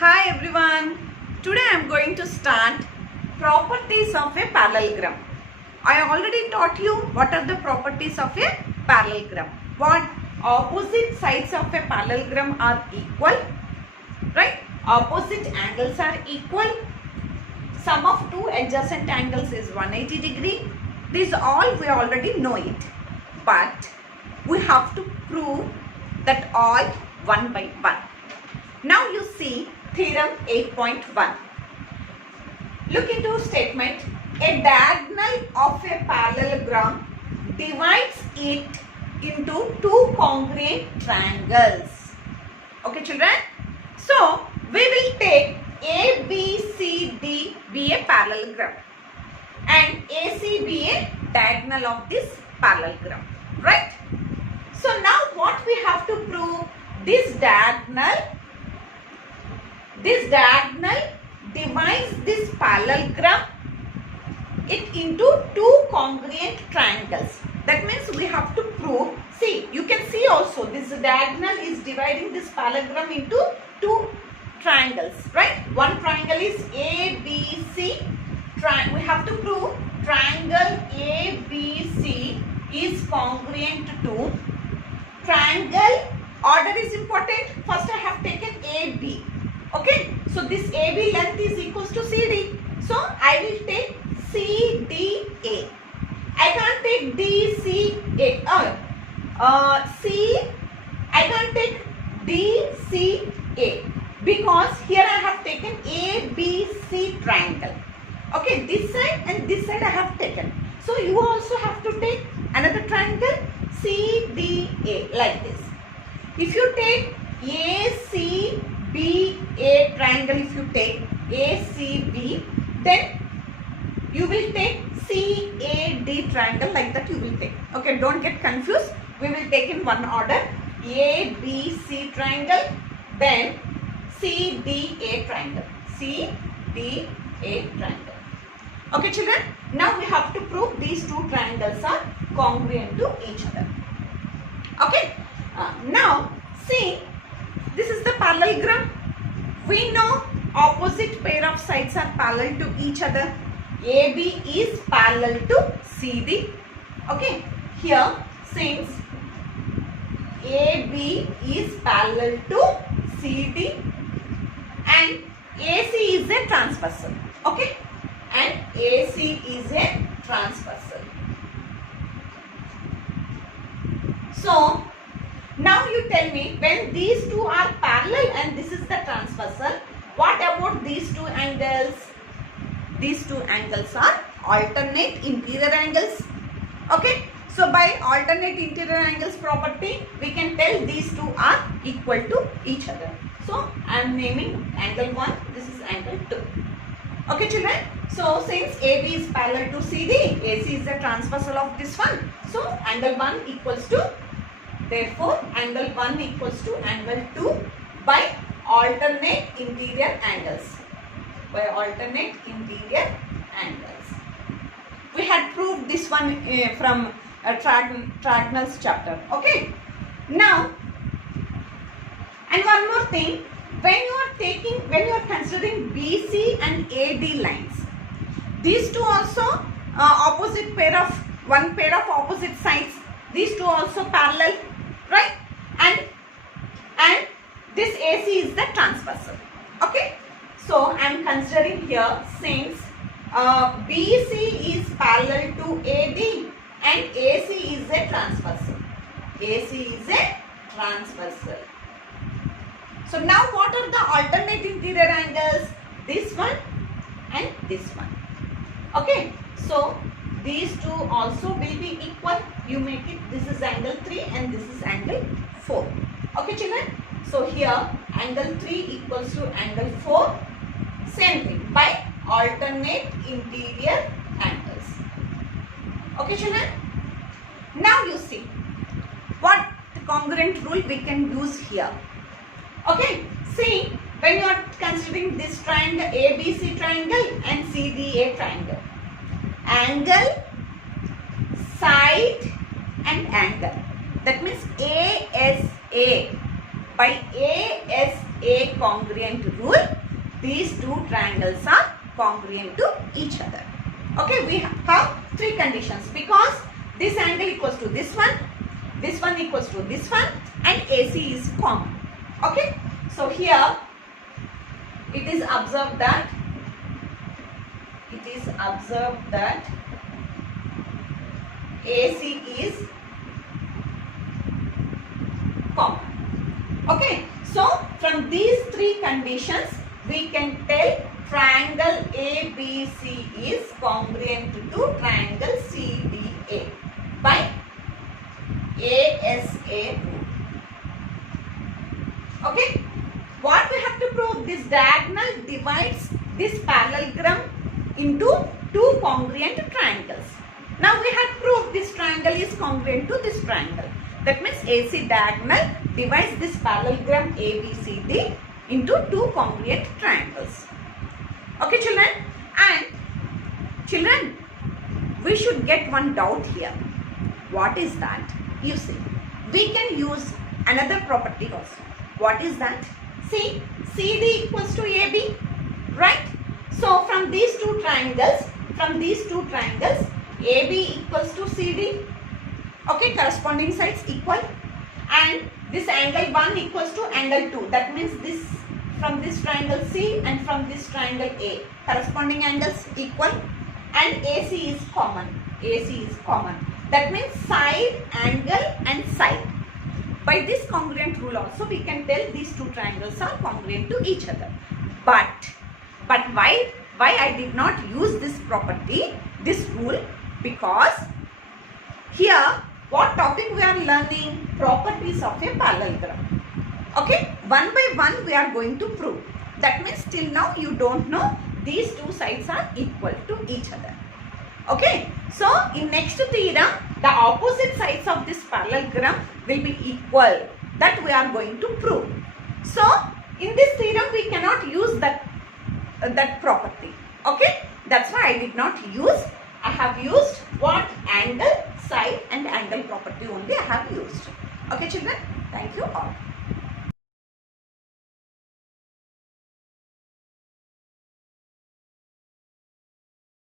Hi everyone. Today I am going to start properties of a parallelogram. I already taught you what are the properties of a parallelogram. What opposite sides of a parallelogram are equal, right? Opposite angles are equal. Sum of two adjacent angles is 180 degree. This all we already know it. But we have to prove that all one by one. Now you see theorem 8.1. Look into statement. A diagonal of a parallelogram divides it into two congruent triangles. Okay children? So we will take ABCD be a parallelogram and AC be a diagonal of this parallelogram. Right? So now what we have to prove? This diagonal divides this parallelogram it into two congruent triangles. That means we have to prove, see, you can see also this diagonal is dividing this parallelogram into two triangles, right? One triangle is ABC. We have to prove triangle ABC is congruent to triangle. Order is important. First I have taken AB. Okay, so this AB length is equals to CD. So I will take CDA. I can't take DCA. I can't take DCA because here I have taken ABC triangle. Okay, this side and this side I have taken. So you also have to take another triangle CDA like this. If you take ACBA triangle, if you take ACB, then you will take CAD triangle like that you will take. Okay, don't get confused. We will take in one order. ABC triangle, then CDA triangle. CDA triangle. Okay children, now we have to prove these two triangles are congruent to each other. Okay, now see, this is the parallelogram. We know opposite pair of sides are parallel to each other. AB is parallel to CD. Okay, here since AB is parallel to CD and AC is a transversal. Okay, and AC is a transversal. So now you tell me, when these two are parallel and this is the transversal, what about these two angles? These two angles are alternate interior angles. Okay, so by alternate interior angles property, we can tell these two are equal to each other. So I am naming angle 1, this is angle 2. Okay children, so since AB is parallel to CD, AC is the transversal of this one. So angle 1 equals to, therefore angle 1 equals to angle 2 by alternate interior angles. By alternate interior angles. We had proved this one from triangles chapter. Okay. Now, and one more thing, when you are considering BC and AD lines, these two also one pair of opposite sides, these two also parallel, right? And this AC is the transversal. Okay, so I am considering here since BC is parallel to AD and AC is a transversal. AC is a transversal. So now what are the alternate interior angles? This one and this one. Okay, so these two also will be equal. You make it, this is angle 3 and this is angle 4. Okay children, so here angle 3 equals to angle 4. Same thing by alternate interior angles. Okay children, now you see what the congruent rule we can use here. Okay, see, when you are considering this triangle, ABC triangle and CDA triangle, angle, side and angle, that means ASA by ASA A congruent rule, these two triangles are congruent to each other. Okay, we have three conditions because this angle equals to this one equals to this one, and AC is common. Okay, so here it is observed that AC is common. Okay, so from these three conditions we can tell triangle ABC is congruent to triangle CDA by ASA rule. Okay, what we have to prove? This diagonal divides this parallelogram into two congruent triangles. Now we have proved this triangle is congruent to this triangle. That means AC diagonal divides this parallelogram ABCD into two congruent triangles. Okay, children? And children, we should get one doubt here. What is that? You see, we can use another property also. What is that? See, CD equals to AB, right? So from these two triangles, AB equals to CD. Okay, corresponding sides equal, and this angle 1 equals to angle 2. That means this from this triangle C and from this triangle A, corresponding angles equal, and AC is common. That means side, angle and side. By this congruent rule also we can tell these two triangles are congruent to each other. But why I did not use this property, this rule? Because here what topic we are learning? Properties of a parallelogram. Okay, one by one we are going to prove. That means till now you don't know these two sides are equal to each other. Okay, so in next theorem the opposite sides of this parallelogram will be equal. That we are going to prove. So in this theorem we cannot use that property. Okay, that's why I did not use. I have used what? Angle, side and angle property only I have used. Okay children, thank you all.